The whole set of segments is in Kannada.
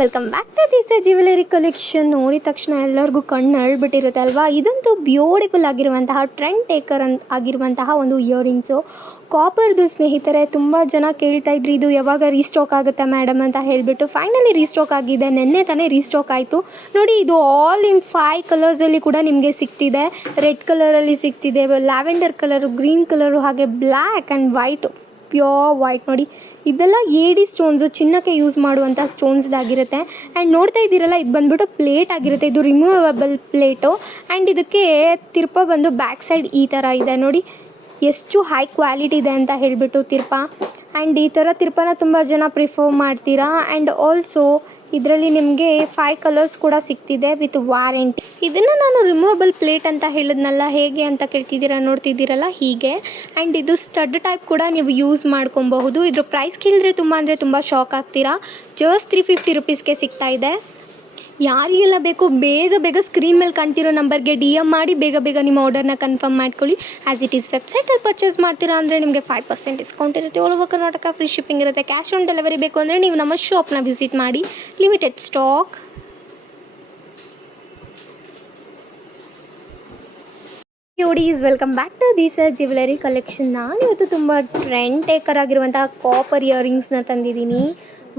Welcome back to this jewellery collection. ನೋಡಿದ ತಕ್ಷಣ ಎಲ್ಲರಿಗೂ ಕಣ್ಣು ಅಳ್ಬಿಟ್ಟಿರುತ್ತೆ ಅಲ್ವಾ. ಇದಂತೂ ಬ್ಯೂಟಿಫುಲ್ ಆಗಿರುವಂತಹ ಟ್ರೆಂಡ್ ಟೇಕರ್ ಆಗಿರುವಂತಹ ಒಂದು ಇಯರಿಂಗ್ಸು. ಕಾಪರ್ದು ಸ್ನೇಹಿತರೆ, ತುಂಬ ಜನ ಕೇಳ್ತಾ ಇದ್ರಿ ಇದು ಯಾವಾಗ ರೀಸ್ಟಾಕ್ ಆಗುತ್ತೆ ಮೇಡಮ್ ಅಂತ ಹೇಳಿಬಿಟ್ಟು. ಫೈನಲಿ ರೀಸ್ಟಾಕ್ ಆಗಿದೆ, ನಿನ್ನೆ ತಾನೇ ರೀಸ್ಟಾಕ್ ಆಯಿತು ನೋಡಿ. ಇದು ಆಲ್ ಇನ್ 5 ಕಲರ್ಸಲ್ಲಿ ಕೂಡ ನಿಮಗೆ ಸಿಗ್ತಿದೆ. ರೆಡ್ ಕಲರಲ್ಲಿ ಸಿಗ್ತಿದೆ, ಲ್ಯಾವೆಂಡರ್ ಕಲರು, ಗ್ರೀನ್ ಕಲರು, ಹಾಗೆ black and white, pure white ನೋಡಿ. ಇದೆಲ್ಲ ಏಡಿ ಸ್ಟೋನ್ಸು, ಚಿನ್ನಕ್ಕೆ ಯೂಸ್ ಮಾಡುವಂಥ ಸ್ಟೋನ್ಸ್ದಾಗಿರುತ್ತೆ. ಆ್ಯಂಡ್ ನೋಡ್ತಾ ಇದ್ದೀರಲ್ಲ, ಇದು ಬಂದ್ಬಿಟ್ಟು ಪ್ಲೇಟ್ ಆಗಿರುತ್ತೆ. ಇದು ರಿಮೂವಬಲ್ ಪ್ಲೇಟು. ಆ್ಯಂಡ್ ಇದಕ್ಕೆ ತಿರ್ಪ ಬಂದು ಬ್ಯಾಕ್ ಸೈಡ್ ಈ ಥರ ಇದೆ ನೋಡಿ. ಎಷ್ಟು ಹೈ ಕ್ವಾಲಿಟಿ ಇದೆ ಅಂತ ಹೇಳಿಬಿಟ್ಟು ತಿರ್ಪ. ಆ್ಯಂಡ್ ಈ ಥರ ತಿರ್ಪನ ತುಂಬ ಜನ ಪ್ರಿಫರ್ ಮಾಡ್ತೀರಾ. ಆ್ಯಂಡ್ ಆಲ್ಸೋ ಇದರಲ್ಲಿ ನಿಮಗೆ 5 ಕಲರ್ಸ್ ಕೂಡ ಸಿಗ್ತಿದೆ ವಿತ್ ವಾರಂಟಿ. ಇದನ್ನು ನಾನು ರಿಮೂವಬಲ್ ಪ್ಲೇಟ್ ಅಂತ ಹೇಳಿದ್ನಲ್ಲ, ಹೇಗೆ ಅಂತ ಕೇಳ್ತಿದ್ದೀರಾ, ನೋಡ್ತಿದ್ದೀರಲ್ಲ ಹೀಗೆ. ಆ್ಯಂಡ್ ಇದು ಸ್ಟಡ್ ಟೈಪ್ ಕೂಡ ನೀವು ಯೂಸ್ ಮಾಡ್ಕೊಬಹುದು. ಇದ್ರ ಪ್ರೈಸ್ ಕೇಳಿದ್ರೆ ತುಂಬ ಶಾಕ್ ಆಗ್ತೀರಾ. ಜಸ್ಟ್ 350 ರುಪೀಸ್ಗೆ ಸಿಗ್ತಾ ಇದೆ. ಯಾರಿಗೆಲ್ಲ ಬೇಕು ಬೇಗ ಸ್ಕ್ರೀನ್ ಮೇಲೆ ಕಾಣ್ತಿರೋ ನಂಬರ್ಗೆ DM ಮಾಡಿ ಬೇಗ ನಿಮ್ಮ ಆರ್ಡರ್ನ ಕನ್ಫರ್ಮ್ ಮಾಡ್ಕೊಳ್ಳಿ. ಆ್ಯಸ್ ಇಟ್ ಈಸ್ ವೆಬ್ಸೈಟಲ್ಲಿ ಪರ್ಚೇಸ್ ಮಾಡ್ತೀರಾ ಅಂದರೆ ನಿಮಗೆ 5% ಡಿಸ್ಕೌಂಟ್ ಇರುತ್ತೆ. All over Karnataka free shipping ಇರುತ್ತೆ. ಕ್ಯಾಶ್ ಆನ್ ಡೆಲಿವರಿ ಬೇಕು ಅಂದರೆ ನೀವು ನಮ್ಮ ಶಾಪ್ನ ವಿಸಿಟ್ ಮಾಡಿ. Limited stock. ಯೋಡೀಸ್, welcome back to this jewellery collection. ನಾನು ಇವತ್ತು ತುಂಬ ಟ್ರೆಂಡ್ ಟೇಕರ್ ಆಗಿರುವಂತಹ ಕಾಪರ್ ಇಯರಿಂಗ್ಸ್ನ ತಂದಿದ್ದೀನಿ.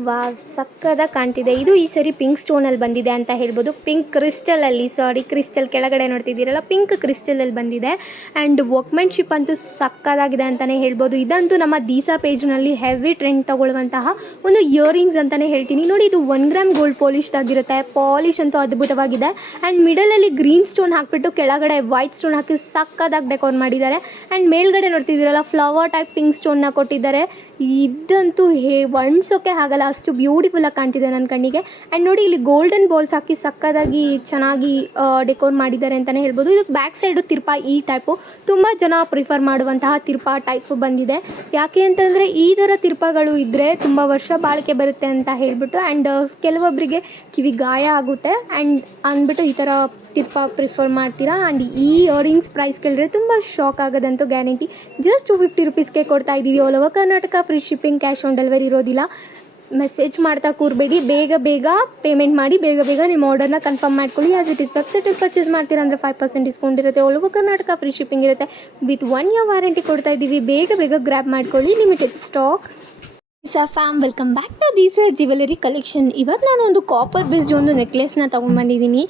ವಾವ್, ಸಕ್ಕದಾಗಿ ಕಾಣ್ತಿದೆ. ಇದು ಈ ಸರಿ ಪಿಂಕ್ ಸ್ಟೋನಲ್ಲಿ ಬಂದಿದೆ ಅಂತ ಹೇಳ್ಬೋದು. ಪಿಂಕ್ ಕ್ರಿಸ್ಟಲ್ ಕೆಳಗಡೆ ನೋಡ್ತಿದ್ದೀರಲ್ಲ, ಪಿಂಕ್ ಕ್ರಿಸ್ಟಲಲ್ಲಿ ಬಂದಿದೆ. ಆ್ಯಂಡ್ ವರ್ಕ್ಮೆನ್ಶಿಪ್ ಅಂತೂ ಸಕ್ಕದಾಗಿದೆ ಅಂತಲೇ ಹೇಳ್ಬೋದು. ಇದಂತೂ ನಮ್ಮ ದೀಸಾ ಪೇಜ್ನಲ್ಲಿ ಹೆವಿ ಟ್ರೆಂಡ್ ತಗೊಳ್ಳುವಂತಹ ಒಂದು ಇಯರಿಂಗ್ಸ್ ಅಂತಲೇ ಹೇಳ್ತೀನಿ. ನೋಡಿ, ಇದು 1 ಗ್ರಾಮ್ ಗೋಲ್ಡ್ ಪಾಲಿಶ್ದಾಗಿರುತ್ತೆ. ಪಾಲಿಶ್ ಅಂತೂ ಅದ್ಭುತವಾಗಿದೆ. ಆ್ಯಂಡ್ ಮಿಡಲಲ್ಲಿ ಗ್ರೀನ್ ಸ್ಟೋನ್ ಹಾಕಿಬಿಟ್ಟು ಕೆಳಗಡೆ ವೈಟ್ ಸ್ಟೋನ್ ಹಾಕಿ ಸಕ್ಕದಾಗಿ ಡೆಕೋರ್ ಮಾಡಿದ್ದಾರೆ. ಆ್ಯಂಡ್ ಮೇಲ್ಗಡೆ ನೋಡ್ತಿದ್ದೀರಲ್ಲ, ಫ್ಲವರ್ ಟೈಪ್ ಪಿಂಕ್ ಸ್ಟೋನ್ನ ಕೊಟ್ಟಿದ್ದಾರೆ. ಇದಂತೂ ವರ್ಣಿಸೋಕೆ ಆಗಲ್ಲ, ಅಷ್ಟು ಬ್ಯೂಟಿಫುಲ್ಲಾಗಿ ಕಾಣ್ತಿದೆ ನನ್ನ ಕಣ್ಣಿಗೆ. ಆ್ಯಂಡ್ ನೋಡಿ, ಇಲ್ಲಿ ಗೋಲ್ಡನ್ ಬಾಲ್ಸ್ ಹಾಕಿ ಸಕ್ಕದಾಗಿ ಚೆನ್ನಾಗಿ ಡೆಕೋರ್ ಮಾಡಿದ್ದಾರೆ ಅಂತಲೇ ಹೇಳ್ಬೋದು. ಇದಕ್ಕೆ ಬ್ಯಾಕ್ ಸೈಡು ತಿರ್ಪ ಈ ಟೈಪು ತುಂಬ ಜನ ಪ್ರಿಫರ್ ಮಾಡುವಂತಹ ತಿರ್ಪ ಟೈಪು ಬಂದಿದೆ. ಯಾಕೆ ಅಂತಂದರೆ ಈ ಥರ ತಿರ್ಪಗಳು ಇದ್ದರೆ ತುಂಬ ವರ್ಷ ಬಾಳಿಕೆ ಬರುತ್ತೆ ಅಂತ ಹೇಳಿಬಿಟ್ಟು. ಆ್ಯಂಡ್ ಕೆಲವೊಬ್ಬರಿಗೆ ಕಿವಿ ಗಾಯ ಆಗುತ್ತೆ ಆ್ಯಂಡ್ ಅಂದ್ಬಿಟ್ಟು ಈ ಥರ ತಿರ್ಪ ಪ್ರಿಫರ್ ಮಾಡ್ತೀರಾ. ಆ್ಯಂಡ್ ಈ ಇಯರಿಂಗ್ಸ್ ಪ್ರೈಸ್ ಕೇಳಿದ್ರೆ ತುಂಬ ಶಾಕ್ ಆಗೋದಂತೂ ಗ್ಯಾರಂಟಿ. ಜಸ್ಟ್ 250 ರುಪೀಸ್ಗೆ ಕೊಡ್ತಾ ಇದ್ದೀವಿ. All over Karnataka free shipping, cash on delivery ಇರೋದಿಲ್ಲ. ಮೆಸೇಜ್ ಮಾಡ್ತಾ ಕೂರಬೇಡಿ, ಬೇಗ ಪೇಮೆಂಟ್ ಮಾಡಿ ಬೇಗ ನಿಮ್ಮ ಆರ್ಡರ್ನ ಕನ್ಫರ್ಮ್ ಮಾಡ್ಕೊಳ್ಳಿ. ಆ್ಯಸ್ ಇಟ್ ಈಸ್ ವೆಬ್ಸೈಟಲ್ಲಿ ಪರ್ಚೇಸ್ ಮಾಡ್ತೀರಾ ಅಂದರೆ 5% ಡಿಸ್ಕೌಂಟ್ ಇರುತ್ತೆ. All over Karnataka free shipping ಇರುತ್ತೆ. ವಿತ್ 1 ಇಯರ್ ವಾರಂಟಿ ಕೊಡ್ತಾ ಇದ್ದೀವಿ. ಬೇಗ ಗ್ರ್ಯಾಬ್ ಮಾಡ್ಕೊಳ್ಳಿ. Limited stock. Fam, welcome back to this jewellery collection. ಇವತ್ತು ನಾನು ಒಂದು ಕಾಪರ್ ಬೇಸ್ಡ್ ಒಂದು ನೆಕ್ಲೆಸ್ನ ತೊಗೊಂಡ್ಬಂದಿದ್ದೀನಿ.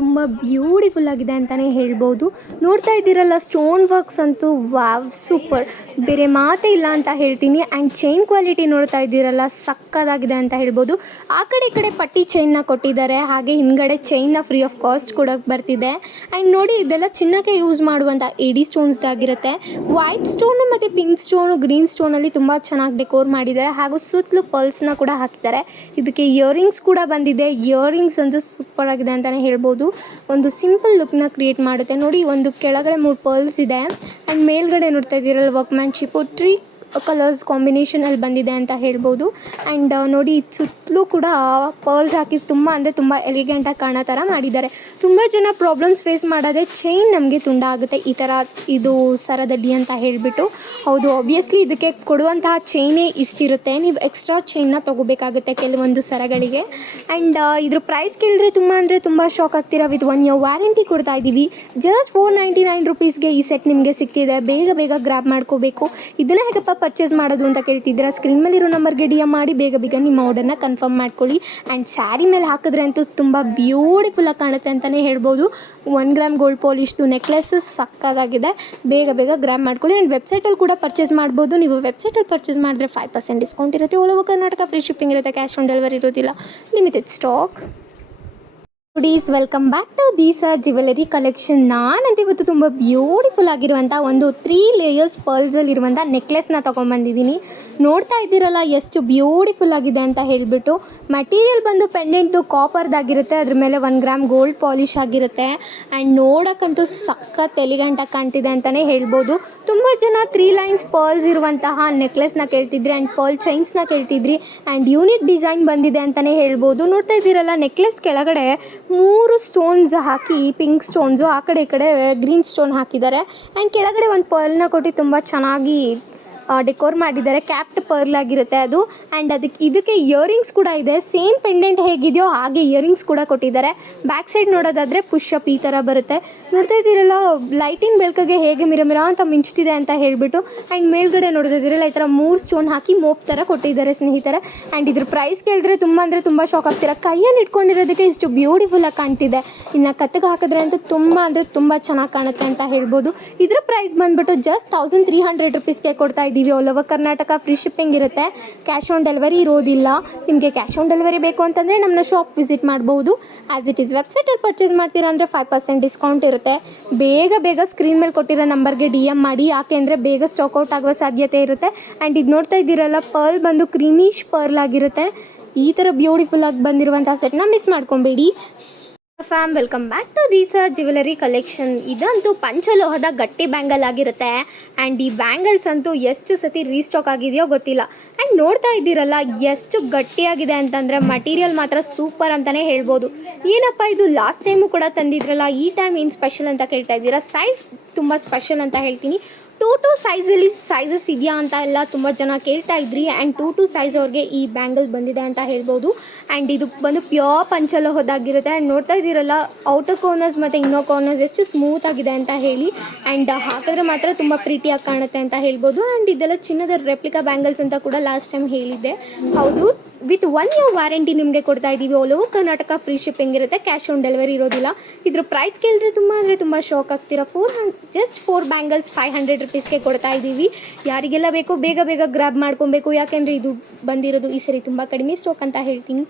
ತುಂಬ ಬ್ಯೂಟಿಫುಲ್ ಆಗಿದೆ ಅಂತಲೇ ಹೇಳ್ಬೋದು. ನೋಡ್ತಾ ಇದ್ದೀರಲ್ಲ, ಸ್ಟೋನ್ ವರ್ಕ್ಸ್ ಅಂತೂ ವಾವ್, ಸೂಪರ್, ಬೇರೆ ಮಾತೇ ಇಲ್ಲ ಅಂತ ಹೇಳ್ತೀನಿ. ಆ್ಯಂಡ್ ಚೈನ್ ಕ್ವಾಲಿಟಿ ನೋಡ್ತಾ ಇದ್ದೀರಲ್ಲ, ಸಕ್ಕದಾಗಿದೆ ಅಂತ ಹೇಳ್ಬೋದು. ಆ ಕಡೆ ಈ ಕಡೆ ಪಟ್ಟಿ ಚೈನ್ನ ಕೊಟ್ಟಿದ್ದಾರೆ. ಹಾಗೆ ಹಿಂದ್ಗಡೆ ಚೈನ್ನ ಫ್ರೀ ಆಫ್ ಕಾಸ್ಟ್ ಕೂಡ ಬರ್ತಿದೆ. ಆ್ಯಂಡ್ ನೋಡಿ, ಇದೆಲ್ಲ ಚಿನ್ನಕ್ಕೆ ಯೂಸ್ ಮಾಡುವಂಥ ಏಡಿ ಸ್ಟೋನ್ಸ್ದಾಗಿರುತ್ತೆ. ವೈಟ್ ಸ್ಟೋನು ಮತ್ತು ಪಿಂಕ್ ಸ್ಟೋನು, ಗ್ರೀನ್ ಸ್ಟೋನಲ್ಲಿ ತುಂಬ ಚೆನ್ನಾಗಿ ಡೆಕೋರ್ ಮಾಡಿದ್ದಾರೆ. ಹಾಗೂ ಸುತ್ತಲೂ ಪರ್ಲ್ಸ್ನ ಕೂಡ ಹಾಕಿದ್ದಾರೆ. ಇದಕ್ಕೆ ಇಯರಿಂಗ್ಸ್ ಕೂಡ ಬಂದಿದೆ. ಇಯರಿಂಗ್ಸ್ ಅಂತೂ ಸೂಪರ್ ಆಗಿದೆ ಅಂತಲೇ ಹೇಳ್ಬೋದು. ಒಂದು ಸಿಂಪಲ್ ಲುಕ್ನ ಕ್ರಿಯೇಟ್ ಮಾಡುತ್ತೆ ನೋಡಿ. ಒಂದು ಕೆಳಗಡೆ 3 ಪರ್ಲ್ಸ್ ಇದೆ. ಆ್ಯಂಡ್ ಮೇಲ್ಗಡೆ ನೋಡ್ತಾ ಇದ್ದೀರಲ್ಲ, ವರ್ಕ್ಮ್ಯಾನ್ಶಿಪ್ಪು 3 ಕಲರ್ಸ್ ಕಾಂಬಿನೇಷನಲ್ಲಿ ಬಂದಿದೆ ಅಂತ ಹೇಳ್ಬೋದು. ಆ್ಯಂಡ್ ನೋಡಿ, ಸುತ್ತಲೂ ಕೂಡ ಪರ್ಲ್ಸ್ ಹಾಕಿ ತುಂಬ ಎಲಿಗೆಂಟಾಗಿ ಕಾಣೋ ಥರ ಮಾಡಿದ್ದಾರೆ. ತುಂಬ ಜನ ಪ್ರಾಬ್ಲಮ್ಸ್ ಫೇಸ್ ಮಾಡೋದೇ ಚೈನ್ ನಮಗೆ ತುಂಡ ಆಗುತ್ತೆ ಈ ಥರ ಇದು ಸರದಲ್ಲಿ ಅಂತ ಹೇಳಿಬಿಟ್ಟು. ಹೌದು, ಆಬ್ವಿಯಸ್ಲಿ ಇದಕ್ಕೆ ಕೊಡುವಂತಹ ಚೈನೇ ಇಷ್ಟಿರುತ್ತೆ. ನೀವು ಎಕ್ಸ್ಟ್ರಾ ಚೈನ್ನ ತೊಗೋಬೇಕಾಗುತ್ತೆ ಕೆಲವೊಂದು ಸರಗಳಿಗೆ. ಆ್ಯಂಡ್ ಇದ್ರ ಪ್ರೈಸ್ ಕೇಳಿದ್ರೆ ತುಂಬ ಶಾಕ್ ಆಗ್ತೀರಾ. ವಿತ್ 1 ಇಯರ್ ವಾರಂಟಿ ಕೊಡ್ತಾ ಇದ್ದೀವಿ. ಜಸ್ಟ್ 499 ರುಪೀಸ್ಗೆ ಈ ಸೆಟ್ ನಿಮಗೆ ಸಿಗ್ತಿದೆ. ಬೇಗ ಗ್ರ್ಯಾಬ್ ಮಾಡ್ಕೋಬೇಕು. ಇದನ್ನು ಹೇಗಪ್ಪ ಪರ್ಚೇಸ್ ಮಾಡೋದು ಅಂತ ಕೇಳ್ತಿದ್ದೀರಾ, ಸ್ಕ್ರೀನ್ ಮೇಲಿರೋ ನಂಬರ್ಗೆ DM ಮಾಡಿ ಬೇಗ ನಿಮ್ಮ ಆರ್ಡರ್ನ ಕನ್ಫರ್ಮ್ ಮಾಡ್ಕೊಳ್ಳಿ. ಆ್ಯಂಡ್ ಸ್ಯಾರಿ ಮೇಲೆ ಹಾಕಿದ್ರೆ ಅಂತೂ ತುಂಬ ಬ್ಯೂಟಿಫುಲ್ಲಾಗಿ ಕಾಣುತ್ತೆ ಅಂತಲೇ ಹೇಳ್ಬೋದು. 1 ಗ್ರಾಮ್ ಗೋಲ್ಡ್ ಪಾಲಿಶ್ದು ನೆಕ್ಲೆಸ್ ಸಕ್ಕದಾಗಿದೆ. ಬೇಗ ಗ್ರ್ಯಾಬ್ ಮಾಡ್ಕೊಳ್ಳಿ. ಆ್ಯಂಡ್ ವೆಬ್ಸೈಟಲ್ಲಿ ಕೂಡ ಪರ್ಚೇಸ್ ಮಾಡ್ಬೋದು. ನೀವು ವೆಬ್ಸೈಟಲ್ಲಿ ಪರ್ಚೇಸ್ ಮಾಡಿದ್ರೆ 5% ಡಿಸ್ಕೌಂಟ್ ಇರುತ್ತೆ. All over Karnataka free shipping ಇರುತ್ತೆ. ಕ್ಯಾಶ್ ಆನ್ ಡೆಲಿವರಿ ಇರೋದಿಲ್ಲ. Limited stock. Please welcome back to this jewellery collection. ನಾನಂತೂ ಇವತ್ತು ತುಂಬ ಬ್ಯೂಟಿಫುಲ್ ಆಗಿರುವಂಥ ಒಂದು 3 ಲೇಯರ್ಸ್ ಪರ್ಲ್ಸಲ್ಲಿರುವಂಥ ನೆಕ್ಲೆಸ್ನ ತೊಗೊಂಬಂದಿದ್ದೀನಿ. ನೋಡ್ತಾ ಇದ್ದೀರಲ್ಲ, ಎಷ್ಟು ಬ್ಯೂಟಿಫುಲ್ ಆಗಿದೆ ಅಂತ ಹೇಳಿಬಿಟ್ಟು. ಮೆಟೀರಿಯಲ್ ಬಂದು ಪೆಂಡೆಂಟು ಕಾಪರ್ದಾಗಿರುತ್ತೆ. ಅದ್ರ ಮೇಲೆ 1 ಗ್ರಾಮ್ ಗೋಲ್ಡ್ ಪಾಲಿಶ್ ಆಗಿರುತ್ತೆ. ಆ್ಯಂಡ್ ನೋಡೋಕ್ಕಂತೂ ಸಖತ್ ಎಲಿಗೆಂಟಾಗಿ ಕಾಣ್ತಿದೆ ಅಂತಲೇ ಹೇಳ್ಬೋದು. ತುಂಬ ಜನ 3 ಲೈನ್ಸ್ ಪರ್ಲ್ಸ್ ಇರುವಂತಹ ನೆಕ್ಲೆಸ್ನ ಕೇಳ್ತಿದ್ರಿ ಆ್ಯಂಡ್ ಪರ್ಲ್ ಚೈನ್ಸ್ನ ಕೇಳ್ತಿದ್ರಿ. ಆ್ಯಂಡ್ ಯೂನಿಕ್ ಡಿಸೈನ್ ಬಂದಿದೆ ಅಂತಲೇ ಹೇಳ್ಬೋದು. ನೋಡ್ತಾ ಇದ್ದೀರಲ್ಲ, ನೆಕ್ಲೆಸ್ ಕೆಳಗಡೆ 3 ಸ್ಟೋನ್ಸ್ ಹಾಕಿ, ಪಿಂಕ್ ಸ್ಟೋನ್ಸು, ಆ ಕಡೆ ಈ ಕಡೆ ಗ್ರೀನ್ ಸ್ಟೋನ್ ಹಾಕಿದ್ದಾರೆ. ಆ್ಯಂಡ್ ಕೆಳಗಡೆ ಒಂದು ಪರ್ಲ್ನ ಕೊಟ್ಟು ತುಂಬ ಚೆನ್ನಾಗಿ ಡೆಕೋರ್ ಮಾಡಿದ್ದಾರೆ. ಕ್ಯಾಪ್ಟ್ ಪರ್ಲ್ ಆಗಿರುತ್ತೆ ಅದು. ಆ್ಯಂಡ್ ಇದಕ್ಕೆ ಇಯರಿಂಗ್ಸ್ ಕೂಡ ಇದೆ. ಸೇಮ್ ಪೆಂಡೆಂಟ್ ಹೇಗಿದೆಯೋ ಹಾಗೆ ಇಯರಿಂಗ್ಸ್ ಕೂಡ ಕೊಟ್ಟಿದ್ದಾರೆ. ಬ್ಯಾಕ್ ಸೈಡ್ ನೋಡೋದಾದರೆ ಪುಷಪ್ ಈ ಥರ ಬರುತ್ತೆ. ನೋಡ್ತಾ ಇದ್ದೀರಲ್ಲ ಲೈಟಿನ ಬೆಳಕಿಗೆ ಹೇಗೆ ಮಿರ ಅಂತ ಮಿಂಚ್ತಿದೆ ಅಂತ ಹೇಳಿಬಿಟ್ಟು. ಆ್ಯಂಡ್ ಮೇಲ್ಗಡೆ ನೋಡ್ತಾ ಇದ್ದೀರಲ್ಲ ಈ ಥರ 3 ಸ್ಟೋನ್ ಹಾಕಿ ಮೋಪ್ ಥರ ಕೊಟ್ಟಿದ್ದಾರೆ ಸ್ನೇಹಿತರೆ. ಆ್ಯಂಡ್ ಇದ್ರ ಪ್ರೈಸ್ ಕೇಳಿದ್ರೆ ತುಂಬ ಶಾಕ್ ಆಗ್ತೀರಾ. ಕೈಯಲ್ಲಿ ಇಟ್ಕೊಂಡಿರೋದಕ್ಕೆ ಇಷ್ಟು ಬ್ಯೂಟಿಫುಲ್ಲಾಗಿ ಕಾಣ್ತಿದೆ. ಇನ್ನು ಕತ್ತಿಗೆ ಹಾಕಿದ್ರೆ ಅಂತೂ ತುಂಬ ಚೆನ್ನಾಗಿ ಕಾಣುತ್ತೆ ಅಂತ ಹೇಳ್ಬೋದು. ಇದ್ರ ಪ್ರೈಸ್ ಬಂದುಬಿಟ್ಟು ಜಸ್ಟ್ 1300 ರುಪೀಸ್ಗೆ ಕೊಡ್ತಾ ಇದ್ದೀವಿ. All over Karnataka free shipping ಇರುತ್ತೆ. ಕ್ಯಾಶ್ ಆನ್ ಡೆಲಿವರಿ ಇರೋದಿಲ್ಲ. ನಿಮಗೆ ಕ್ಯಾಶ್ ಆನ್ ಡೆಲಿವರಿ ಬೇಕು ಅಂತಂದರೆ ನಮ್ಮನ್ನ ಶಾಪ್ ವಿಸಿಟ್ ಮಾಡ್ಬೋದು. ಆ್ಯಸ್ ಇಟ್ ಈಸ್ ವೆಬ್ಸೈಟಲ್ಲಿ ಪರ್ಚೇಸ್ ಮಾಡ್ತೀರಾ ಅಂದರೆ 5% ಡಿಸ್ಕೌಂಟ್ ಇರುತ್ತೆ. ಬೇಗ ಸ್ಕ್ರೀನ್ ಮೇಲೆ ಕೊಟ್ಟಿರೋ ನಂಬರ್ಗೆ DM ಮಾಡಿ, ಯಾಕೆಂದರೆ ಬೇಗ ಸ್ಟಾಕ್ಔಟ್ ಆಗುವ ಸಾಧ್ಯತೆ ಇರುತ್ತೆ. ಆ್ಯಂಡ್ ಇದು ನೋಡ್ತಾ ಇದ್ದೀರಲ್ಲ ಪರ್ಲ್ ಬಂದು ಕ್ರೀಮಿಶ್ ಪರ್ಲ್ ಆಗಿರುತ್ತೆ. ಈ ಥರ ಬ್ಯೂಟಿಫುಲ್ಲಾಗಿ ಬಂದಿರುವಂಥ ಸೆಟ್ನ ಮಿಸ್ ಮಾಡ್ಕೊಬೇಡಿ. Fam welcome back to this jewellery collection. ಇದಂತೂ ಪಂಚಲೋಹದ ಗಟ್ಟಿ ಬ್ಯಾಂಗಲ್ ಆಗಿರುತ್ತೆ. ಆ್ಯಂಡ್ ಈ ಬ್ಯಾಂಗಲ್ಸ್ ಅಂತೂ ಎಷ್ಟು ಸತಿ ರೀಸ್ಟಾಕ್ ಆಗಿದೆಯೋ ಗೊತ್ತಿಲ್ಲ. ಆ್ಯಂಡ್ ನೋಡ್ತಾ ಇದ್ದೀರಲ್ಲ ಎಷ್ಟು ಗಟ್ಟಿಯಾಗಿದೆ ಅಂತಂದರೆ ಮಟೀರಿಯಲ್ ಮಾತ್ರ ಸೂಪರ್ ಅಂತಲೇ ಹೇಳ್ಬೋದು. ಏನಪ್ಪ ಇದು ಲಾಸ್ಟ್ ಟೈಮು ಕೂಡ ತಂದಿದ್ರಲ್ಲ, ಈ ಟೈಮ್ ಏನು ಸ್ಪೆಷಲ್ ಅಂತ ಕೇಳ್ತಾ ಇದ್ದೀರಾ. ಸೈಜ್ ತುಂಬ ಸ್ಪೆಷಲ್ ಅಂತ ಹೇಳ್ತೀನಿ. 2 ಸೈಜಲ್ಲಿ ಸೈಜಸ್ ಇದೆಯಾ ಅಂತ ಎಲ್ಲ ತುಂಬ ಜನ ಕೇಳ್ತಾ ಇದ್ರಿ. ಆ್ಯಂಡ್ 2 ಸೈಜ್ ಅವ್ರಿಗೆ ಈ ಬ್ಯಾಂಗಲ್ ಬಂದಿದೆ ಅಂತ ಹೇಳ್ಬೋದು. ಆ್ಯಂಡ್ ಇದು ಬಂದು ಪ್ಯೂರ್ ಪಂಚಲೋಹದಾಗಿರುತ್ತೆ. ಆ್ಯಂಡ್ ನೋಡ್ತಾ ಇದ್ದೀರಲ್ಲ ಔಟರ್ ಕಾರ್ನರ್ಸ್ ಮತ್ತು ಇನ್ನರ್ ಕಾರ್ನರ್ಸ್ ಎಷ್ಟು ಸ್ಮೂತ್ ಆಗಿದೆ ಅಂತ ಹೇಳಿ. ಆ್ಯಂಡ್ ಹಾಕಿದ್ರೆ ಮಾತ್ರ ತುಂಬ ಪ್ರೀತಿಯಾಗಿ ಕಾಣುತ್ತೆ ಅಂತ ಹೇಳ್ಬೋದು. ಆ್ಯಂಡ್ ಇದೆಲ್ಲ ಚಿನ್ನದ ರೆಪ್ಲಿಕಾ ಬ್ಯಾಂಗಲ್ಸ್ ಅಂತ ಕೂಡ ಲಾಸ್ಟ್ ಟೈಮ್ ಹೇಳಿದ್ದೆ. ಹೌದು, ವಿತ್ 1 year ವಾರಂಟಿ ನಿಮಗೆ ಕೊಡ್ತಾ ಇದ್ದೀವಿ. All over Karnataka free shipping ಇರುತ್ತೆ. ಕ್ಯಾಶ್ ಆನ್ ಡೆಲಿವರಿ ಇರೋದಿಲ್ಲ. ಇದ್ರ ಪ್ರೈಸ್ ಕೇಳಿದ್ರೆ ತುಂಬ ಶಾಕ್ ಆಗ್ತೀರಾ. 4 ಬ್ಯಾಂಗಲ್ಸ್ 500 ರುಪೀಸ್ಗೆ ಕೊಡ್ತಾ ಇದ್ದೀವಿ. ಯಾರಿಗೆಲ್ಲ ಬೇಕೋ ಬೇಗ ಗ್ರಾಬ್ ಮಾಡ್ಕೊಬೇಕು. ಯಾಕೆಂದರೆ ಇದು ಬಂದಿರೋದು ಈ ಸರಿ ತುಂಬ ಕಡಿಮೆ ಸ್ಟಾಕ್ ಅಂತ ಹೇಳ್ತೀನಿ.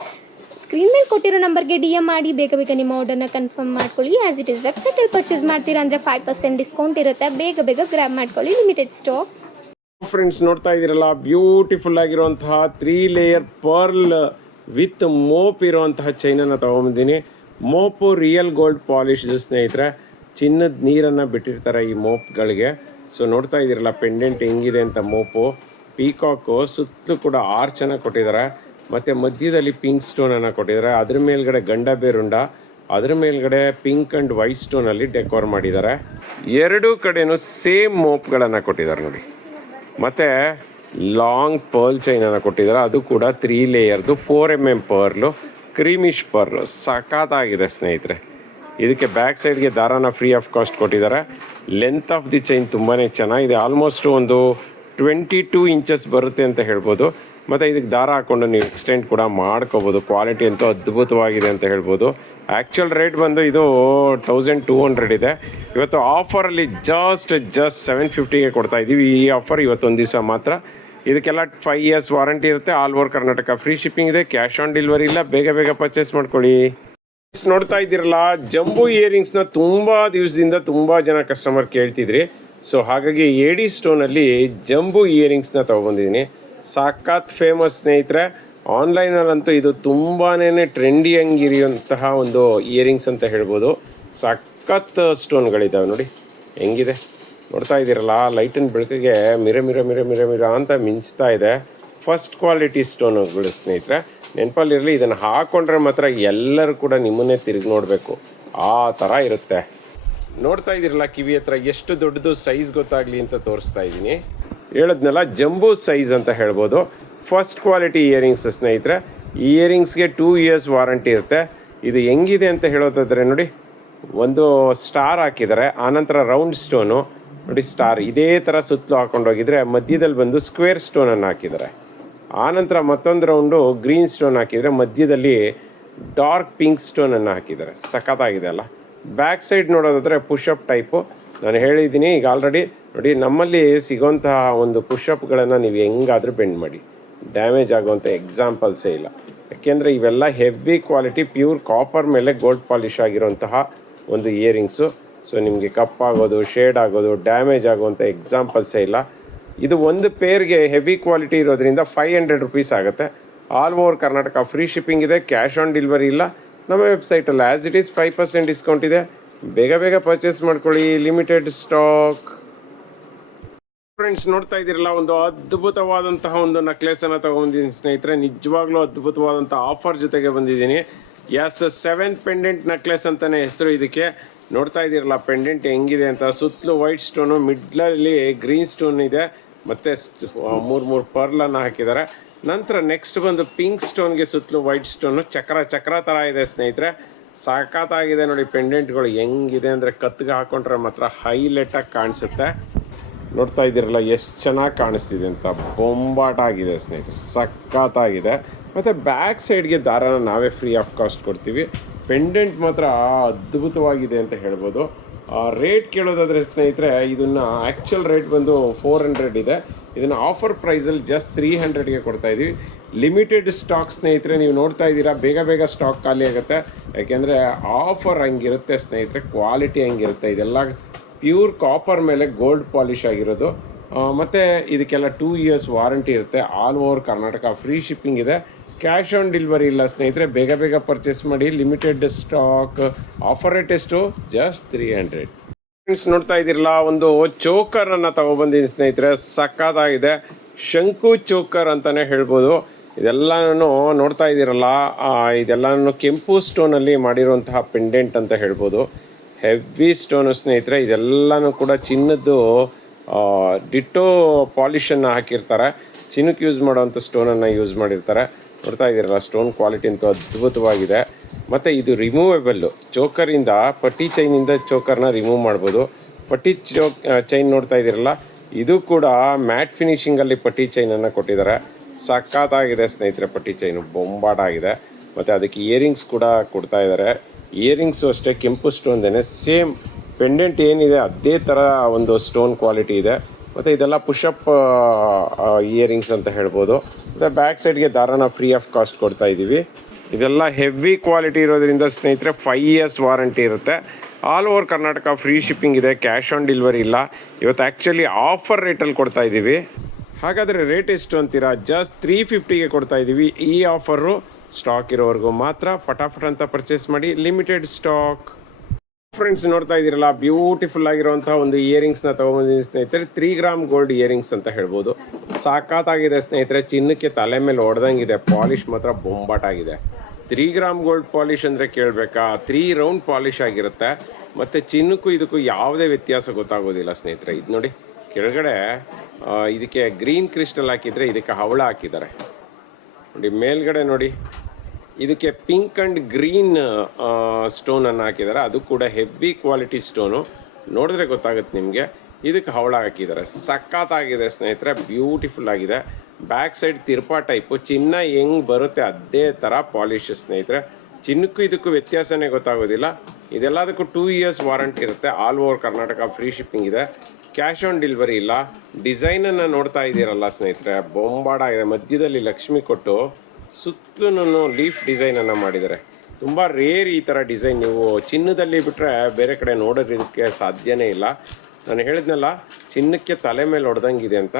ಸ್ಕ್ರೀನ್ ಮೇಲೆ ಕೊಟ್ಟಿರೋ ನಂಬರ್ಗೆ DM ಮಾಡಿ ಬೇಗ ನಿಮ್ಮ ಆರ್ಡರ್ನ ಕನ್ಫರ್ಮ್ ಮಾಡ್ಕೊಳ್ಳಿ. ಆ್ಯಸ್ ಇಟ್ ಈಸ್ ವೆಬ್ಸೈಟಲ್ಲಿ ಪರ್ಚೇಸ್ ಮಾಡ್ತೀರಾ ಅಂದರೆ 5% ಡಿಸ್ಕೌಂಟ್ ಇರುತ್ತೆ. ಬೇಗ ಗ್ರಾಬ್ ಮಾಡ್ಕೊಳ್ಳಿ. Limited stock. ಫ್ರೆಂಡ್ಸ್ ನೋಡ್ತಾ ಇದ್ದೀರಲ್ಲ ಬ್ಯೂಟಿಫುಲ್ ಆಗಿರುವಂತಹ 3 ಲೇಯರ್ ಪರ್ಲ್ ವಿತ್ ಮೋಪ್ ಇರುವಂತಹ ಚೈನನ್ನು ತೊಗೊಂಬಂದಿನಿ. ಮೋಪು ರಿಯಲ್ ಗೋಲ್ಡ್ ಪಾಲಿಶ್ ಸ್ನೇಹಿತರೆ. ಚಿನ್ನದ ನೀರನ್ನು ಬಿಟ್ಟಿರ್ತಾರೆ ಈ ಮೋಪ್ಗಳಿಗೆ. ಸೊ ನೋಡ್ತಾ ಇದ್ದೀರಲ್ಲ ಪೆಂಡೆಂಟ್ ಹೆಂಗಿದೆ ಅಂತ. ಮೋಪು ಪೀಕಾಕು ಸುತ್ತಲೂ ಕೂಡ ಆರ್ಚನ್ನು ಕೊಟ್ಟಿದ್ದಾರೆ. ಮತ್ತು ಮಧ್ಯದಲ್ಲಿ ಪಿಂಕ್ ಸ್ಟೋನನ್ನು ಕೊಟ್ಟಿದ್ದಾರೆ. ಅದ್ರ ಮೇಲ್ಗಡೆ ಗಂಡ ಬೇರುಂಡ, ಅದ್ರ ಮೇಲ್ಗಡೆ ಪಿಂಕ್ ಆ್ಯಂಡ್ ವೈಟ್ ಸ್ಟೋನಲ್ಲಿ ಡೆಕೋರ್ ಮಾಡಿದ್ದಾರೆ. ಎರಡೂ ಕಡೆಯೂ ಸೇಮ್ ಮೋಪ್ಗಳನ್ನು ಕೊಟ್ಟಿದ್ದಾರೆ ನೋಡಿ. ಮತ್ತು ಲಾಂಗ್ ಪರ್ಲ್ ಚೈನನ್ನು ಕೊಟ್ಟಿದ್ದಾರೆ. ಅದು ಕೂಡ 3 ಲೇಯರ್ದು 4mm ಪರ್ಲು, ಕ್ರೀಮಿಶ್ ಪರ್ಲು. ಸಖತ್ತಾಗಿದೆ ಸ್ನೇಹಿತರೆ. ಇದಕ್ಕೆ ಬ್ಯಾಕ್ ಸೈಡ್ಗೆ ದಾರಾನ ಫ್ರೀ ಆಫ್ ಕಾಸ್ಟ್ ಕೊಟ್ಟಿದ್ದಾರೆ. ಲೆಂತ್ ಆಫ್ ದಿ ಚೈನ್ ತುಂಬಾ ಚೆನ್ನಾಗಿದೆ. ಆಲ್ಮೋಸ್ಟ್ ಒಂದು 22 ಇಂಚಸ್ ಬರುತ್ತೆ ಅಂತ ಹೇಳ್ಬೋದು. ಮತ್ತು ಇದಕ್ಕೆ ದಾರ ಹಾಕ್ಕೊಂಡು ನೀವು ಎಕ್ಸ್ಟೆಂಡ್ ಕೂಡ ಮಾಡ್ಕೋಬೋದು. ಕ್ವಾಲಿಟಿ ಅಂತೂ ಅದ್ಭುತವಾಗಿದೆ ಅಂತ ಹೇಳ್ಬೋದು. ಆ್ಯಕ್ಚುಯಲ್ ರೇಟ್ ಬಂದು ಇದು 1200 ಇದೆ. ಇವತ್ತು ಆಫರಲ್ಲಿ ಜಸ್ಟ್ 750ಗೆ ಕೊಡ್ತಾ ಇದ್ದೀವಿ. ಈ ಆಫರ್ ಇವತ್ತೊಂದು ದಿವಸ ಮಾತ್ರ. ಇದಕ್ಕೆಲ್ಲ 5 years ವಾರಂಟಿ ಇರುತ್ತೆ. All over Karnataka free shipping ಇದೆ. ಕ್ಯಾಶ್ ಆನ್ ಡೆಲಿವರಿ ಇಲ್ಲ. ಬೇಗ ಪರ್ಚೇಸ್ ಮಾಡ್ಕೊಳ್ಳಿ. ನೋಡ್ತಾ ಇದ್ದೀರಲ್ಲ ಜಂಬೂ ಇಯರಿಂಗ್ಸ್ನ ತುಂಬ ದಿವಸದಿಂದ ತುಂಬ ಜನ ಕಸ್ಟಮರ್ ಕೇಳ್ತಿದ್ರಿ. ಸೊ ಹಾಗಾಗಿ AD ಸ್ಟೋನಲ್ಲಿ ಜಂಬೂ ಇಯರಿಂಗ್ಸ್ನ ತೊಗೊಬಂದಿದ್ದೀನಿ. ಸಖತ್ ಫೇಮಸ್ ಸ್ನೇಹಿತರೆ. ಆನ್ಲೈನಲ್ಲಂತೂ ಇದು ತುಂಬಾ ಟ್ರೆಂಡಿಯಂಗಿರುವಂತಹ ಒಂದು ಇಯರಿಂಗ್ಸ್ ಅಂತ ಹೇಳ್ಬೋದು. ಸಖತ್ ಸ್ಟೋನ್ಗಳಿದ್ದಾವೆ ನೋಡಿ ಹೆಂಗಿದೆ. ನೋಡ್ತಾ ಇದ್ದೀರಲ್ಲ ಲೈಟಿನ ಬೆಳಕಿಗೆ ಮಿರ ಅಂತ ಮಿಂಚ್ತಾ ಇದೆ. ಫಸ್ಟ್ ಕ್ವಾಲಿಟಿ ಸ್ಟೋನ್ಗಳು ಸ್ನೇಹಿತರೆ. ನೆನಪಲ್ಲಿರಲಿ, ಇದನ್ನು ಹಾಕ್ಕೊಂಡ್ರೆ ಮಾತ್ರ ಎಲ್ಲರೂ ಕೂಡ ನಿಮ್ಮನ್ನೇ ತಿರುಗಿ ನೋಡಬೇಕು, ಆ ಥರ ಇರುತ್ತೆ. ನೋಡ್ತಾ ಇದ್ದೀರಲ್ಲ ಕಿವಿ ಹತ್ರ ಎಷ್ಟು ದೊಡ್ಡದು ಸೈಜ್ ಗೊತ್ತಾಗಲಿ ಅಂತ ತೋರಿಸ್ತಾ ಇದ್ದೀನಿ. ಹೇಳದ್ನೆಲ್ಲ ಜಂಬೂ ಸೈಜ್ ಅಂತ ಹೇಳ್ಬೋದು. ಫಸ್ಟ್ ಕ್ವಾಲಿಟಿ ಇಯರಿಂಗ್ಸ್ ಸ್ನೇಹಿತರೆ. ಇಯರಿಂಗ್ಸ್ಗೆ 2 years ವಾರಂಟಿ ಇರುತ್ತೆ. ಇದು ಹೆಂಗಿದೆ ಅಂತ ಹೇಳೋದಾದರೆ ನೋಡಿ, ಒಂದು ಸ್ಟಾರ್ ಹಾಕಿದ್ದಾರೆ, ಆನಂತರ ರೌಂಡ್ ಸ್ಟೋನು ನೋಡಿ. ಸ್ಟಾರ್ ಇದೇ ಥರ ಸುತ್ತಲೂ ಹಾಕೊಂಡೋಗಿದ್ರೆ ಮಧ್ಯದಲ್ಲಿ ಬಂದು ಸ್ಕ್ವೇರ್ ಸ್ಟೋನನ್ನು ಹಾಕಿದ್ದಾರೆ. ಆನಂತರ ಮತ್ತೊಂದು ರೌಂಡು ಗ್ರೀನ್ ಸ್ಟೋನ್ ಹಾಕಿದರೆ ಮಧ್ಯದಲ್ಲಿ ಡಾರ್ಕ್ ಪಿಂಕ್ ಸ್ಟೋನನ್ನು ಹಾಕಿದ್ದಾರೆ. ಸಖತ್ತಾಗಿದೆ ಅಲ್ಲ. ಬ್ಯಾಕ್ ಸೈಡ್ ನೋಡೋದಾದರೆ ಪುಷಪ್ ಟೈಪು. ನಾನು ಹೇಳಿದ್ದೀನಿ ಈಗ ಆಲ್ರೆಡಿ ನೋಡಿ, ನಮ್ಮಲ್ಲಿ ಸಿಗೋಂತಹ ಒಂದು ಪುಷಪ್ಗಳನ್ನು ನೀವು ಹೆಂಗಾದರೂ ಬೆಂಡ್ ಮಾಡಿ, ಡ್ಯಾಮೇಜ್ ಆಗುವಂಥ ಎಕ್ಸಾಂಪಲ್ಸೇ ಇಲ್ಲ. ಯಾಕೆಂದರೆ ಇವೆಲ್ಲ ಹೆವಿ ಕ್ವಾಲಿಟಿ ಪ್ಯೂರ್ ಕಾಪರ್ ಮೇಲೆ ಗೋಲ್ಡ್ ಪಾಲಿಶ್ ಆಗಿರೋಂತಹ ಒಂದು ಇಯರಿಂಗ್ಸು. ಸೊ ನಿಮಗೆ ಕಪ್ಪಾಗೋದು, ಶೇಡ್ ಆಗೋದು, ಡ್ಯಾಮೇಜ್ ಆಗುವಂಥ ಎಕ್ಸಾಂಪಲ್ಸೇ ಇಲ್ಲ. ಇದು ಒಂದು ಪೇರ್ಗೆ ಹೆವಿ ಕ್ವಾಲಿಟಿ ಇರೋದ್ರಿಂದ 500 ರುಪೀಸ್ ಆಗುತ್ತೆ. All over Karnataka free shipping ಇದೆ. ಕ್ಯಾಶ್ ಆನ್ ಡೆಲಿವರಿ ಇಲ್ಲ. ನಮ್ಮ ವೆಬ್ಸೈಟಲ್ಲಿ ಆ್ಯಸ್ ಇಟ್ ಈಸ್ 5% ಡಿಸ್ಕೌಂಟ್ ಇದೆ. ಬೇಗ ಪರ್ಚೇಸ್ ಮಾಡ್ಕೊಳ್ಳಿ. Limited stock. ಫ್ರೆಂಡ್ಸ್ ನೋಡ್ತಾ ಇದ್ದೀರಲ್ಲ ಒಂದು ಅದ್ಭುತವಾದಂತಹ ಒಂದು ನೆಕ್ಲೆಸನ್ನು ತೊಗೊಂಡಿದ್ದೀನಿ ಸ್ನೇಹಿತರೆ. ನಿಜವಾಗ್ಲೂ ಅದ್ಭುತವಾದಂಥ ಆಫರ್ ಜೊತೆಗೆ ಬಂದಿದ್ದೀನಿ. 7 ಪೆಂಡೆಂಟ್ ನೆಕ್ಲೆಸ್ ಅಂತಲೇ ಹೆಸರು ಇದಕ್ಕೆ. ನೋಡ್ತಾ ಇದ್ದೀರಲ್ಲ ಪೆಂಡೆಂಟ್ ಹೆಂಗಿದೆ ಅಂತ. ಸುತ್ತಲೂ ವೈಟ್ ಸ್ಟೋನು, ಮಿಡ್ಲಲ್ಲಿ ಗ್ರೀನ್ ಸ್ಟೋನ್ ಇದೆ. ಮತ್ತು ಮೂರು ಪರ್ಲನ್ನು ಹಾಕಿದ್ದಾರೆ. ನಂತರ ನೆಕ್ಸ್ಟ್ ಬಂದು ಪಿಂಕ್ ಸ್ಟೋನ್ಗೆ ಸುತ್ತಲೂ ವೈಟ್ ಸ್ಟೋನು ಚಕ್ರ ಥರ ಇದೆ ಸ್ನೇಹಿತರೆ. ಸಖತ್ತಾಗಿದೆ ನೋಡಿ. ಪೆಂಡೆಂಟ್ಗಳು ಹೆಂಗಿದೆ ಅಂದರೆ ಕತ್ತಿಗೆ ಹಾಕೊಂಡ್ರೆ ಮಾತ್ರ ಹೈಲೈಟಾಗಿ ಕಾಣಿಸುತ್ತೆ. ನೋಡ್ತಾ ಇದ್ದೀರಲ್ಲ ಎಷ್ಟು ಚೆನ್ನಾಗಿ ಕಾಣಿಸ್ತಿದೆ ಅಂತ. ಬೊಂಬಾಟಾಗಿದೆ ಸ್ನೇಹಿತರೆ, ಸಖತ್ತಾಗಿದೆ. ಮತ್ತು ಬ್ಯಾಕ್ ಸೈಡ್ಗೆ ದಾರನ ನಾವೇ ಫ್ರೀ ಆಫ್ ಕಾಸ್ಟ್ ಕೊಡ್ತೀವಿ. ಪೆಂಡೆಂಟ್ ಮಾತ್ರ ಅದ್ಭುತವಾಗಿದೆ ಅಂತ ಹೇಳ್ಬೋದು. ರೇಟ್ ಕೇಳೋದಾದರೆ ಸ್ನೇಹಿತರೆ, ಇದನ್ನು ಆ್ಯಕ್ಚುಯಲ್ ರೇಟ್ ಬಂದು 400 ಇದೆ. ಇದನ್ನು ಆಫರ್ ಪ್ರೈಸಲ್ಲಿ ಜಸ್ಟ್ 300ಗೆ ಕೊಡ್ತಾಯಿದ್ದೀವಿ. ಲಿಮಿಟೆಡ್ ಸ್ಟಾಕ್ ಸ್ನೇಹಿತರೆ, ನೀವು ನೋಡ್ತಾ ಇದ್ದೀರಾ, ಬೇಗ ಸ್ಟಾಕ್ ಖಾಲಿ ಆಗುತ್ತೆ. ಯಾಕೆಂದರೆ ಆಫರ್ ಹಂಗಿರುತ್ತೆ ಸ್ನೇಹಿತರೆ, ಕ್ವಾಲಿಟಿ ಹಂಗಿರುತ್ತೆ. ಇದೆಲ್ಲ ಪ್ಯೂರ್ ಕಾಪರ್ ಮೇಲೆ ಗೋಲ್ಡ್ ಪಾಲಿಷ್ ಆಗಿರೋದು. ಮತ್ತು ಇದಕ್ಕೆಲ್ಲ 2 years ವಾರಂಟಿ ಇರುತ್ತೆ. All over Karnataka free shipping ಇದೆ. ಕ್ಯಾಶ್ ಆನ್ ಡೆಲಿವರಿ ಇಲ್ಲ ಸ್ನೇಹಿತರೆ. ಬೇಗ ಪರ್ಚೇಸ್ ಮಾಡಿ. Limited stock. ಆಫರ್ ರೇಟ್ ಎಷ್ಟು? ಜಸ್ಟ್ 300. ಫ್ರೆಂಡ್ಸ್, ನೋಡ್ತಾ ಇದ್ದೀರಲ್ಲ, ಒಂದು ಚೋಕರನ್ನು ತೊಗೊಬಂದಿದ್ದೀನಿ ಸ್ನೇಹಿತರೆ. ಸಕ್ಕತ್ತಾಗಿದೆ. ಶಂಕು ಚೋಕರ್ ಅಂತಲೇ ಹೇಳ್ಬೋದು. ಇದೆಲ್ಲನೂ ನೋಡ್ತಾ ಇದ್ದೀರಲ್ಲ, ಇದೆಲ್ಲನೂ ಕೆಂಪು ಸ್ಟೋನಲ್ಲಿ ಮಾಡಿರುವಂತಹ ಪೆಂಡೆಂಟ್ ಅಂತ ಹೇಳ್ಬೋದು. ಹೆವಿ ಸ್ಟೋನು ಸ್ನೇಹಿತರೆ. ಇದೆಲ್ಲನೂ ಕೂಡ ಚಿನ್ನದ್ದು ಡಿಟ್ಟೋ ಪಾಲಿಷನ್ನು ಹಾಕಿರ್ತಾರೆ. ಚಿನ್ನಕ್ಕೆ ಯೂಸ್ ಮಾಡೋವಂಥ ಸ್ಟೋನನ್ನು ಯೂಸ್ ಮಾಡಿರ್ತಾರೆ. ನೋಡ್ತಾ ಇದ್ದೀರಲ್ಲ, ಸ್ಟೋನ್ ಕ್ವಾಲಿಟಿ ಅಂತೂ ಅದ್ಭುತವಾಗಿದೆ. ಮತ್ತು ಇದು ರಿಮೂವೇಬಲ್ಲು. ಚೋಕರಿಂದ, ಪಟ್ಟಿ ಚೈನಿಂದ ಚೋಕರ್ನ ರಿಮೂವ್ ಮಾಡ್ಬೋದು. ಪಟ್ಟಿ ಚೈನ್ ನೋಡ್ತಾ ಇದ್ದೀರಲ್ಲ, ಇದು ಕೂಡ ಮ್ಯಾಟ್ ಫಿನಿಷಿಂಗಲ್ಲಿ ಪಟ್ಟಿ ಚೈನನ್ನು ಕೊಟ್ಟಿದ್ದಾರೆ. ಸಖತ್ತಾಗಿದೆ ಸ್ನೇಹಿತರೆ. ಪಟ್ಟಿ ಚೈನು ಬೊಂಬಾಟಾಗಿದೆ. ಮತ್ತು ಅದಕ್ಕೆ ಇಯರಿಂಗ್ಸ್ ಕೂಡ ಕೊಡ್ತಾ ಇದ್ದಾರೆ. ಇಯರಿಂಗ್ಸು ಅಷ್ಟೇ ಕೆಂಪು ಸ್ಟೋನ್ದೇನೆ. ಸೇಮ್ ಪೆಂಡೆಂಟ್ ಏನಿದೆ ಅದೇ ಥರ ಒಂದು ಸ್ಟೋನ್ ಕ್ವಾಲಿಟಿ ಇದೆ. ಮತ್ತು ಇದೆಲ್ಲ ಪುಷಪ್ ಇಯರಿಂಗ್ಸ್ ಅಂತ ಹೇಳ್ಬೋದು. ಮತ್ತು ಬ್ಯಾಕ್ ಸೈಡ್ಗೆ ದಾರನ ಫ್ರೀ ಆಫ್ ಕಾಸ್ಟ್ ಕೊಡ್ತಾ ಇದ್ದೀವಿ. ಇದೆಲ್ಲ ಹೆವಿ ಕ್ವಾಲಿಟಿ ಇರೋದ್ರಿಂದ ಸ್ನೇಹಿತರೆ 5 years ವಾರಂಟಿ ಇರುತ್ತೆ. All over Karnataka free shipping ಇದೆ. ಕ್ಯಾಶ್ ಆನ್ ಡೆಲಿವರಿ ಇಲ್ಲ. ಇವತ್ತು ಆ್ಯಕ್ಚುಲಿ ಆಫರ್ ರೇಟಲ್ಲಿ ಕೊಡ್ತಾ ಇದ್ದೀವಿ. ಹಾಗಾದರೆ ರೇಟ್ ಎಷ್ಟು ಅಂತೀರಾ? ಜಸ್ಟ್ 350ಗೆ ಕೊಡ್ತಾ ಇದ್ದೀವಿ. ಈ ಆಫರು ಸ್ಟಾಕ್ ಇರೋವರೆಗೂ ಮಾತ್ರ. ಫಟಾಫಟ್ ಅಂತ ಪರ್ಚೇಸ್ ಮಾಡಿ. Limited stock. ಫ್ರೆಂಡ್ಸ್, ನೋಡ್ತಾ ಇದ್ದೀರಲ್ಲ, ಬ್ಯೂಟಿಫುಲ್ ಆಗಿರುವಂಥ ಒಂದು ಇಯರಿಂಗ್ಸ್ನ ತೊಗೊಂಬಂದಿದ್ದೀನಿ ಸ್ನೇಹಿತರೆ. 3 ಗ್ರಾಮ್ ಗೋಲ್ಡ್ ಇಯರಿಂಗ್ಸ್ ಅಂತ ಹೇಳ್ಬೋದು. ಸಾಕಾಗಿದೆ ಸ್ನೇಹಿತರೆ. ಚಿನ್ನಕ್ಕೆ ತಲೆ ಮೇಲೆ ಹೊಡೆದಂಗಿದೆ. ಪಾಲಿಷ್ ಮಾತ್ರ ಬೊಂಬಾಟಾಗಿದೆ. 3 ಗ್ರಾಮ್ ಗೋಲ್ಡ್ ಪಾಲಿಷ್ ಅಂದರೆ ಕೇಳಬೇಕಾ? 3 ರೌಂಡ್ ಪಾಲಿಷ್ ಆಗಿರುತ್ತೆ. ಮತ್ತು ಚಿನ್ನಕ್ಕೂ ಇದಕ್ಕೂ ಯಾವುದೇ ವ್ಯತ್ಯಾಸ ಗೊತ್ತಾಗೋದಿಲ್ಲ ಸ್ನೇಹಿತರೆ. ಇದು ನೋಡಿ, ಕೆಳಗಡೆ ಇದಕ್ಕೆ ಗ್ರೀನ್ ಕ್ರಿಸ್ಟಲ್ ಹಾಕಿದರೆ ಇದಕ್ಕೆ ಹವಳ ಹಾಕಿದ್ದಾರೆ ನೋಡಿ. ಮೇಲ್ಗಡೆ ನೋಡಿ, ಇದಕ್ಕೆ ಪಿಂಕ್ ಆ್ಯಂಡ್ ಗ್ರೀನ್ ಸ್ಟೋನನ್ನು ಹಾಕಿದ್ದಾರೆ. ಅದು ಕೂಡ ಹೆವಿ ಕ್ವಾಲಿಟಿ ಸ್ಟೋನು. ನೋಡಿದ್ರೆ ಗೊತ್ತಾಗುತ್ತೆ ನಿಮಗೆ. ಇದಕ್ಕೆ ಹವಳ ಹಾಕಿದ್ದಾರೆ. ಸಖತ್ತಾಗಿದೆ ಸ್ನೇಹಿತರೆ. ಬ್ಯೂಟಿಫುಲ್ ಆಗಿದೆ. ಬ್ಯಾಕ್ ಸೈಡ್ ತಿರ್ಪಾ ಟೈಪು. ಚಿನ್ನ ಹೆಂಗೆ ಬರುತ್ತೆ ಅದೇ ಥರ ಪಾಲಿಶ್ ಸ್ನೇಹಿತರೆ. ಚಿನ್ನಕ್ಕೂ ಇದಕ್ಕೂ ವ್ಯತ್ಯಾಸನೇ ಗೊತ್ತಾಗೋದಿಲ್ಲ. ಇದೆಲ್ಲದಕ್ಕೂ 2 years ವಾರಂಟಿ ಇರುತ್ತೆ. All over Karnataka free shipping ಇದೆ. ಕ್ಯಾಶ್ ಆನ್ ಡೆಲಿವರಿ ಇಲ್ಲ. ಡಿಸೈನನ್ನು ನೋಡ್ತಾ ಇದ್ದೀರಲ್ಲ ಸ್ನೇಹಿತರೆ, ಬೊಂಬಾಡಾಗಿದೆ. ಮಧ್ಯದಲ್ಲಿ ಲಕ್ಷ್ಮಿ ಕೊಟ್ಟು ಸುತ್ತಲೂ ಲೀಫ್ ಡಿಸೈನನ್ನು ಮಾಡಿದ್ದಾರೆ. ತುಂಬ ರೇರ್ ಈ ಥರ ಡಿಸೈನ್. ನೀವು ಚಿನ್ನದಲ್ಲಿ ಬಿಟ್ಟರೆ ಬೇರೆ ಕಡೆ ನೋಡೋದಕ್ಕೆ ಸಾಧ್ಯನೇ ಇಲ್ಲ. ನಾನು ಹೇಳಿದ್ನಲ್ಲ, ಚಿನ್ನಕ್ಕೆ ತಲೆ ಮೇಲೆ ಹೊಡೆದಂಗಿದೆ ಅಂತ.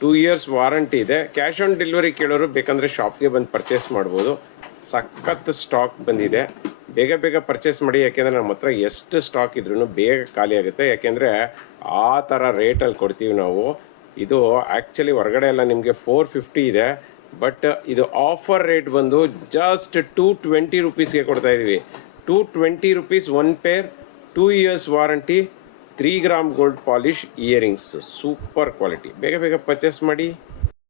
2 years ವಾರಂಟಿ ಇದೆ. ಕ್ಯಾಶ್ ಆನ್ ಡೆಲಿವರಿ ಕೇಳೋರು ಬೇಕಂದರೆ ಶಾಪ್ಗೆ ಬಂದು ಪರ್ಚೇಸ್ ಮಾಡ್ಬೋದು. ಸಖತ್ ಸ್ಟಾಕ್ ಬಂದಿದೆ. ಬೇಗ ಪರ್ಚೇಸ್ ಮಾಡಿ. ಯಾಕೆಂದರೆ ನಮ್ಮ ಹತ್ರ ಎಷ್ಟು ಸ್ಟಾಕ್ ಇದ್ರೂ ಬೇಗ ಖಾಲಿ ಆಗುತ್ತೆ. ಯಾಕೆಂದರೆ ಆ ಥರ ರೇಟಲ್ಲಿ ಕೊಡ್ತೀವಿ ನಾವು. ಇದು ಆ್ಯಕ್ಚುಲಿ ಹೊರಗಡೆ ಎಲ್ಲ ನಿಮಗೆ 450 ಇದೆ. ಬಟ್ ಇದು ಆಫರ್ ರೇಟ್ ಬಂದು just 220 rupeesಗೆ ಕೊಡ್ತಾಯಿದ್ದೀವಿ. 220 rupees 1 pair. 2 years warranty. 3 gram gold polish earrings. Super quality. ಬೇಗ ಪರ್ಚೇಸ್ ಮಾಡಿ.